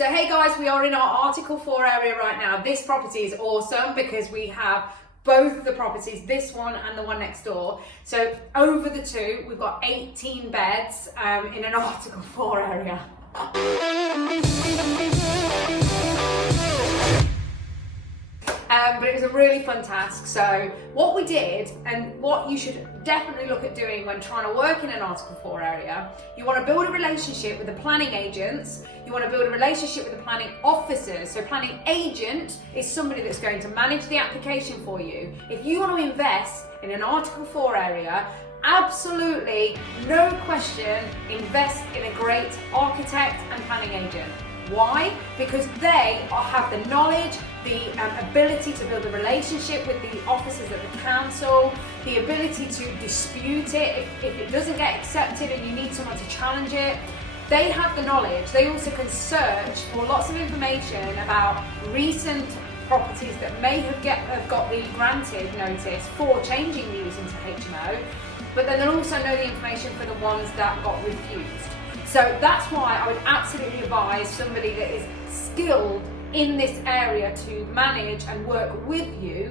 So hey guys, we are in our Article 4 area right now. This property is awesome because we have both the properties, this one and the one next door. So over the two, we've got 18 beds in an Article 4 area. But it was a really fun task. So what we did, and what you should definitely look at doing when trying to work in an Article 4 area, you want to build a relationship with the planning agents, you want to build a relationship with the planning officers. So planning agent is somebody that's going to manage the application for you. If you want to invest in an Article 4 area, absolutely, no question, invest in a great architect and planning agent. Why? Because they have the knowledge, the ability to build a relationship with the officers at the council, the ability to dispute it if it doesn't get accepted and you need someone to challenge it. They have the knowledge. They also can search for lots of information about recent properties that may have got the granted notice for changing the use into HMO, but then they'll also know the information for the ones that got refused. So that's why I would absolutely advise somebody that is skilled in this area to manage and work with you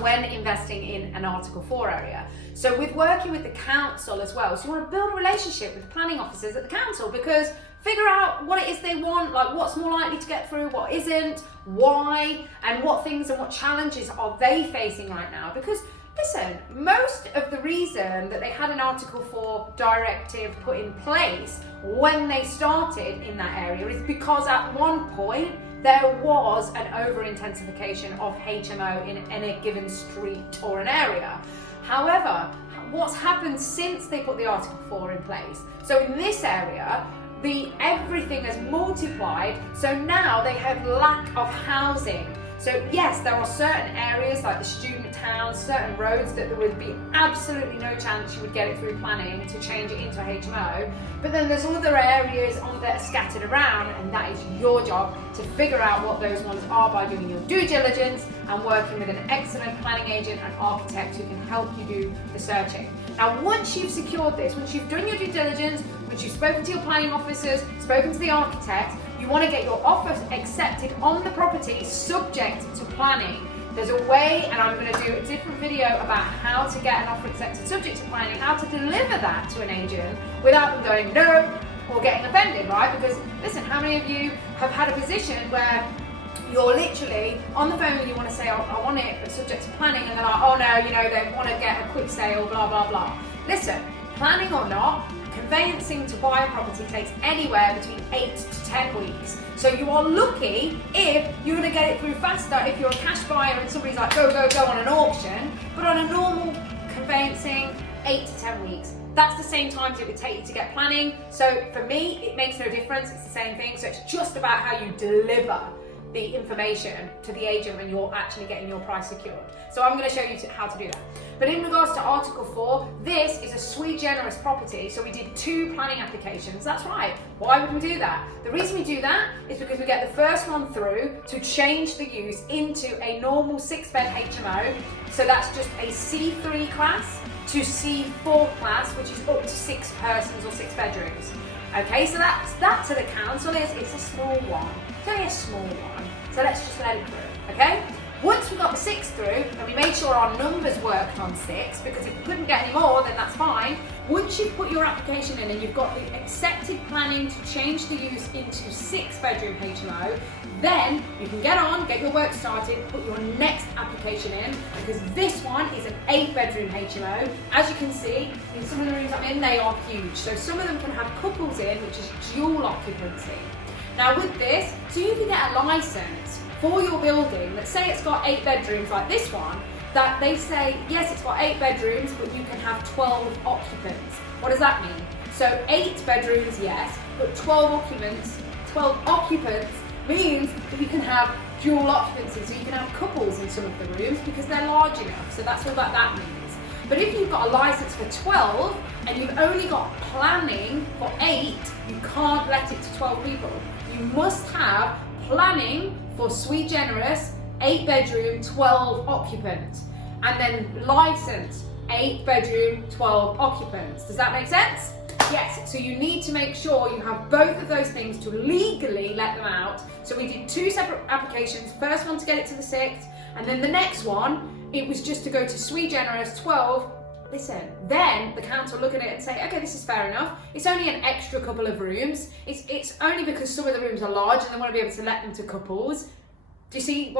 when investing in an Article 4 area. So with working with the council as well, so you want to build a relationship with the planning officers at the council, because figure out what it is they want, like what's more likely to get through, what isn't, why, and what things and what challenges are they facing right now. Because listen, most of the reason that they had an Article 4 directive put in place when they started in that area is because at one point there was an over-intensification of HMO in a given street or an area. However, what's happened since they put the Article 4 in place? So in this area, everything has multiplied, so now they have lack of housing. So yes, there are certain areas like the student towns, certain roads that there would be absolutely no chance you would get it through planning to change it into a HMO. But then there's other areas that are scattered around, and that is your job to figure out what those ones are by doing your due diligence and working with an excellent planning agent and architect who can help you do the searching. Now, once you've secured this, once you've done your due diligence, once you've spoken to your planning officers, spoken to the architect, you want to get your offer accepted on the property subject to planning. There's a way, and I'm going to do a different video about how to get an offer accepted subject to planning, how to deliver that to an agent without them going no or getting offended, right? Because listen, how many of you have had a position where you're literally on the phone and you want to say, oh, I want it, but subject to planning, and they're like, oh no, they want to get a quick sale, blah, blah, blah. Listen, planning or not, conveyancing to buy a property takes anywhere between 8 to 10 weeks. So you are lucky if you're going to get it through faster if you're a cash buyer and somebody's like, go, go, go on an auction. But on a normal conveyancing, 8 to 10 weeks. That's the same time it would take you to get planning. So for me, it makes no difference. It's the same thing. So it's just about how you deliver the information to the agent when you're actually getting your price secured. So I'm going to show you how to do that. But in regards to Article 4, this is a sui generis property, so we did 2 planning applications. That's right. Why would we do that? The reason we do that is because we get the first one through to change the use into a normal 6-bed HMO. So that's just a C3 class to C4 class, which is up to 6 persons or 6 bedrooms. Okay, so that to the council it's a small one. It's only a small one. So let's just let it through, okay? Once we got the 6 through, and we made sure our numbers worked on 6, because if we couldn't get any more, then that's fine. Once you've put your application in and you've got the accepted planning to change the use into 6-bedroom HMO, then you can get your work started, put your next application in, because this one is an 8-bedroom HMO. As you can see, in some of the rooms I'm in, they are huge. So some of them can have couples in, which is dual occupancy. Now with this, so you can get a license for your building. Let's say it's got 8 bedrooms like this one, that they say, yes, it's got 8 bedrooms, but you can have 12 occupants. What does that mean? So 8 bedrooms, yes, but 12 occupants means that you can have dual occupancy. So you can have couples in some of the rooms because they're large enough. So that's all that means. But if you've got a license for 12 and you've only got planning for 8, you can't let it to 12 people. You must have planning for sui generis, 8-bedroom, 12 occupants, and then license 8-bedroom, 12 occupants. Does that make sense? Yes, so you need to make sure you have both of those things to legally let them out separate applications. First one to get it to the 6th, and then the next one, it was just to go to sui generis 12. Listen, then the council look at it and say, okay, this is fair enough. It's only an extra couple of rooms. It's only because some of the rooms are large and they want to be able to let them to couples. Do you see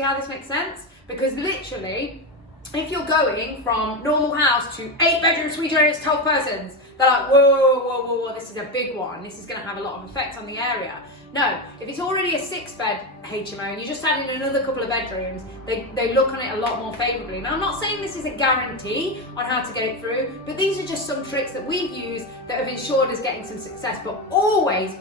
how this makes sense? Because literally, if you're going from normal house to 8 bedroom sui generis 12 persons, they're like, whoa, this is a big one. This is going to have a lot of effect on the area. No, if it's already a 6-bed HMO and you're just adding another couple of bedrooms, they look on it a lot more favourably. Now, I'm not saying this is a guarantee on how to get it through, but these are just some tricks that we've used that have ensured us getting some success. But always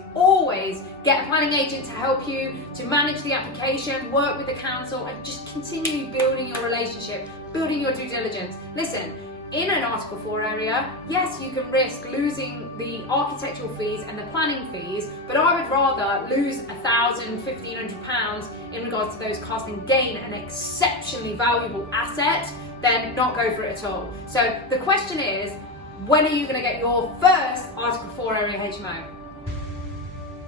get a planning agent to help you, to manage the application, work with the council, and just continue building your relationship, building your due diligence. Listen, in an Article 4 area, yes, you can risk losing the architectural fees and the planning fees, but I would rather lose £1,000, £1,500 in regards to those costs and gain an exceptionally valuable asset than not go for it at all. So the question is, when are you going to get your first Article 4 area HMO?